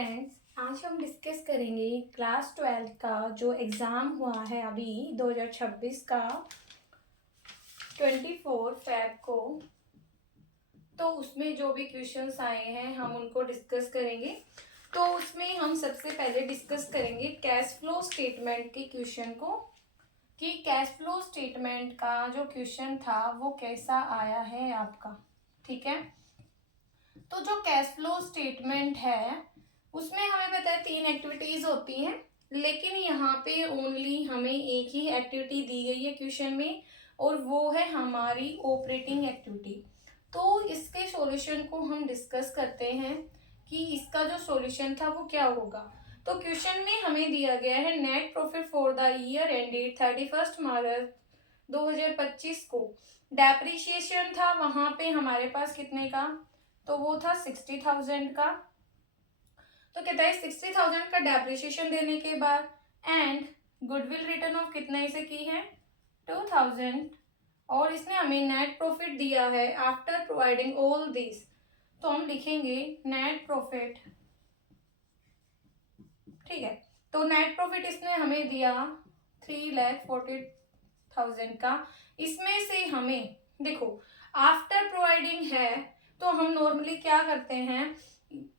Friends, आज हम discuss करेंगे क्लास 12 का जो एग्ज़ाम हुआ है अभी 2026 का 24 फेब को। तो उसमें जो भी क्वेश्चंस आए हैं हम उनको डिस्कस करेंगे। तो उसमें हम सबसे पहले डिस्कस करेंगे कैश फ्लो स्टेटमेंट के क्वेश्चन को, कि कैश फ्लो स्टेटमेंट का जो क्वेश्चन था वो कैसा आया है आपका। ठीक है, तो जो कैश फ्लो स्टेटमेंट है उसमें हमें पता है 3 एक्टिविटीज होती हैं, लेकिन यहाँ पे ओनली हमें एक ही एक्टिविटी दी गई है क्वेश्चन में, और वो है हमारी ऑपरेटिंग एक्टिविटी। तो इसके सॉल्यूशन को हम डिस्कस करते हैं कि इसका जो सॉल्यूशन था वो क्या होगा। तो क्वेश्चन में हमें दिया गया है net profit for the year ended 31 मार्च 2025 को डेप्रिसिएशन था वहां पे हमारे पास कितने का, तो वो था 60,000 का। तो कहता है 60,000 का डेप्रिसिएशन देने के बाद एंड गुडविल रिटर्न ऑफ कितना इसे की है 2,000, और इसने हमें नेट प्रॉफिट दिया है आफ्टर प्रोवाइडिंग ऑल दिस। तो हम लिखेंगे नेट प्रॉफिट। ठीक है, तो नेट प्रॉफिट इसने हमें दिया 3,40,000 का। इसमें से हमें देखो आफ्टर प्रोवाइडिंग है, तो हम नॉर्मली क्या करते हैं,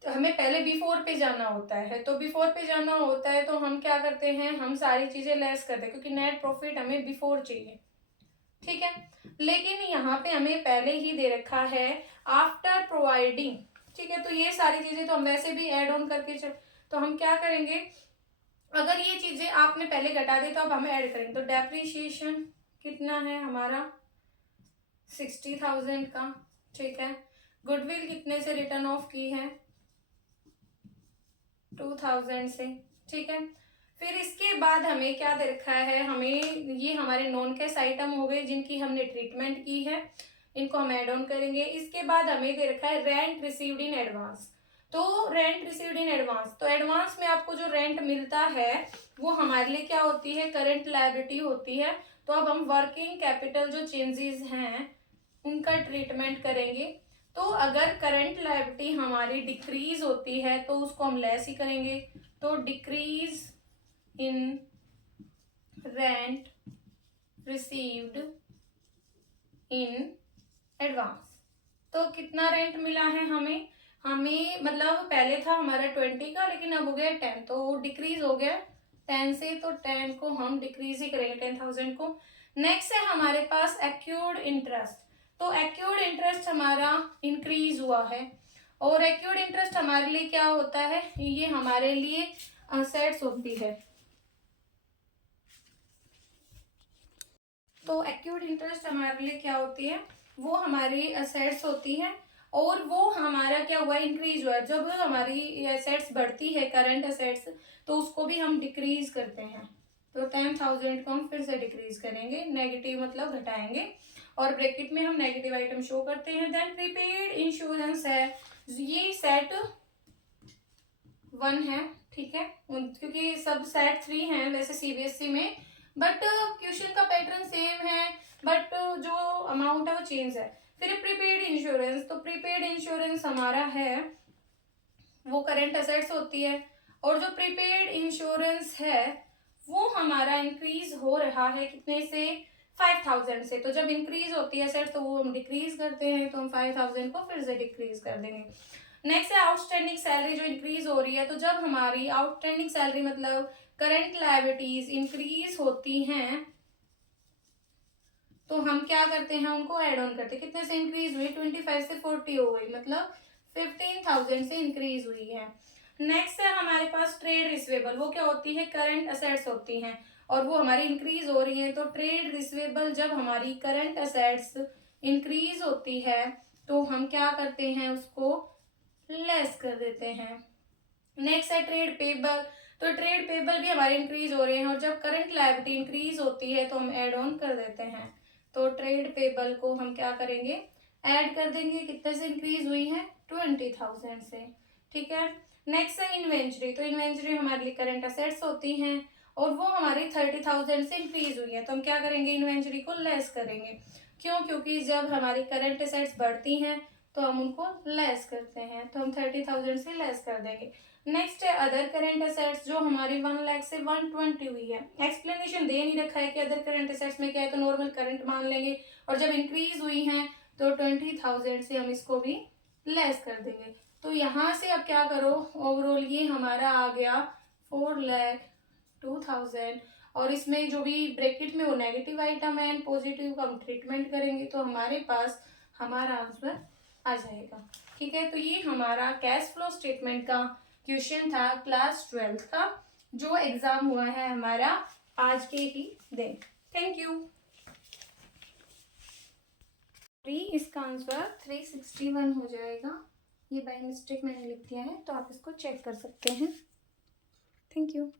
हमें पहले बिफोर पे जाना होता है। तो बिफोर पे जाना होता है तो हम क्या करते हैं, हम सारी चीजें लेस करते हैं क्योंकि नेट प्रॉफिट हमें बिफोर चाहिए। ठीक है, लेकिन यहाँ पे हमें पहले ही दे रखा है आफ्टर प्रोवाइडिंग। ठीक है, तो ये सारी चीजें तो हम वैसे भी ऐड ऑन करके तो हम क्या करेंगे, अगर ये चीजें आपने पहले घटा दी तो अब हमें ऐड करेंगे। तो डेप्रिसिएशन कितना है हमारा 60,000 का। ठीक है, गुडविल कितने से रिटर्न ऑफ की है 2,000 से। ठीक है, फिर इसके बाद हमें क्या दे रखा है, हमें ये हमारे नॉन कैश आइटम हो गए जिनकी हमने ट्रीटमेंट की है, इनको हम ऐड ऑन करेंगे। इसके बाद हमें दे रखा है रेंट रिसीव्ड इन एडवांस। तो रेंट रिसीव्ड इन एडवांस, तो एडवांस में आपको जो रेंट मिलता है वो हमारे लिए क्या होती है, करंट लायबिलिटी होती है। तो अब हम वर्किंग कैपिटल जो चेंजेस हैं उनका ट्रीटमेंट करेंगे। तो अगर करंट लायबिलिटी हमारी डिक्रीज होती है तो उसको हम लेस ही करेंगे। तो decrease in rent received in advance. तो कितना रेंट मिला है हमें, मतलब पहले था हमारा 20 का लेकिन अब हो गया 10, तो डिक्रीज हो गया 10 से। तो 10 को हम डिक्रीज ही करेंगे 10,000 को। नेक्स्ट है हमारे पास एक्यूर्ड इंटरेस्ट। तो एक्यूर्ड इंटरेस्ट हमारा इंक्रीज हुआ है, और एक्यूर्ड इंटरेस्ट हमारे लिए क्या होता है, ये हमारे लिए असेट्स होती है। तो एक्यूर्ड इंटरेस्ट हमारे लिए क्या होती है, वो हमारी असेट्स होती है, और वो हमारा क्या हुआ, इंक्रीज हुआ। जब हमारी एसेट्स बढ़ती है करंट एसेट्स, तो उसको भी हम डिक्रीज करते हैं। तो 10,000 को हम फिर से डिक्रीज करेंगे, नेगेटिव मतलब घटाएंगे, और ब्रैकेट में हम नेगेटिव आइटम शो करते हैं। देन प्रीपेड इंश्योरेंस है, ये सेट 1 है। ठीक है, क्योंकि सब सेट 3 हैं वैसे सीबीएसई में, बट क्वेश्चन का पैटर्न सेम है, बट जो अमाउंट है वो चेंज है। फिर प्रीपेड इंश्योरेंस, तो प्रीपेड इंश्योरेंस हमारा है वो करंट असेट्स होती है, और जो प्रीपेड इंश्योरेंस है वो हमारा इंक्रीज हो रहा है कितने से 5,000 से। तो जब इंक्रीज होती है असेट्स तो वो हम डिक्रीज करते हैं, तो हम 5,000 को फिर से डिक्रीज कर देंगे। नेक्स्ट है आउटस्टैंडिंग सैलरी जो इंक्रीज हो रही है। तो जब हमारी आउटस्टैंडिंग सैलरी मतलब करंट लायबिलिटीज इंक्रीज होती हैं तो हम क्या करते हैं, उनको ऐड ऑन करते हैं। कितने से इंक्रीज हुई, 25 से 40 हो गई, मतलब 15,000 से इंक्रीज हुई है। नेक्स्ट है हमारे पास ट्रेड रिसीवेबल, वो क्या होती है, करंट असेट्स होती हैं, और वो हमारी इंक्रीज हो रही है। तो ट्रेड रिसीवेबल जब हमारी करंट असेट्स इंक्रीज होती है तो हम क्या करते हैं, उसको लेस कर देते हैं। नेक्स्ट है ट्रेड पेबल, तो ट्रेड पेबल भी हमारे इंक्रीज हो रहे हैं, और जब करंट लायबिलिटी इंक्रीज होती है तो हम ऐड ऑन कर देते हैं। तो ट्रेड पेबल को हम क्या करेंगे, ऐड कर देंगे। कितने से इंक्रीज हुई है 20,000 से। ठीक है, नेक्स्ट है इन्वेंट्री, तो इन्वेंट्री हमारे लिए करंट असेट्स होती हैं, और वो हमारी 30,000 से इंक्रीज हुई है। तो हम क्या करेंगे, इन्वेंट्री को लेस करेंगे। क्यों, क्योंकि जब हमारी करंट असेट्स बढ़ती हैं तो हम उनको लेस करते हैं, तो हम 30,000 से लेस कर देंगे। नेक्स्ट है अदर करेंट असेट्स, जो हमारी 1 लाख से 120 हुई है। एक्सप्लेनेशन दे नहीं रखा है कि अदर करेंट असेट्स में क्या है, तो नॉर्मल करंट मान लेंगे, और जब इंक्रीज हुई हैं तो 20,000 से हम इसको भी लेस कर देंगे। तो यहाँ से अब क्या करो, ओवरऑल ये हमारा आ गया 4,02,000, और इसमें जो भी ब्रैकेट में वो नेगेटिव आइटम है, पॉजिटिव का हम ट्रीटमेंट करेंगे, तो हमारे पास हमारा आंसर आ जाएगा। ठीक है, तो ये हमारा कैश फ्लो स्टेटमेंट का क्वेश्चन था क्लास 12th का, जो एग्जाम हुआ है हमारा आज के ही दिन। Thank you. इसका आंसर 361 हो जाएगा। ये बाय मिस्टेक मैंने लिख दिया है, तो आप इसको चेक कर सकते हैं। Thank you.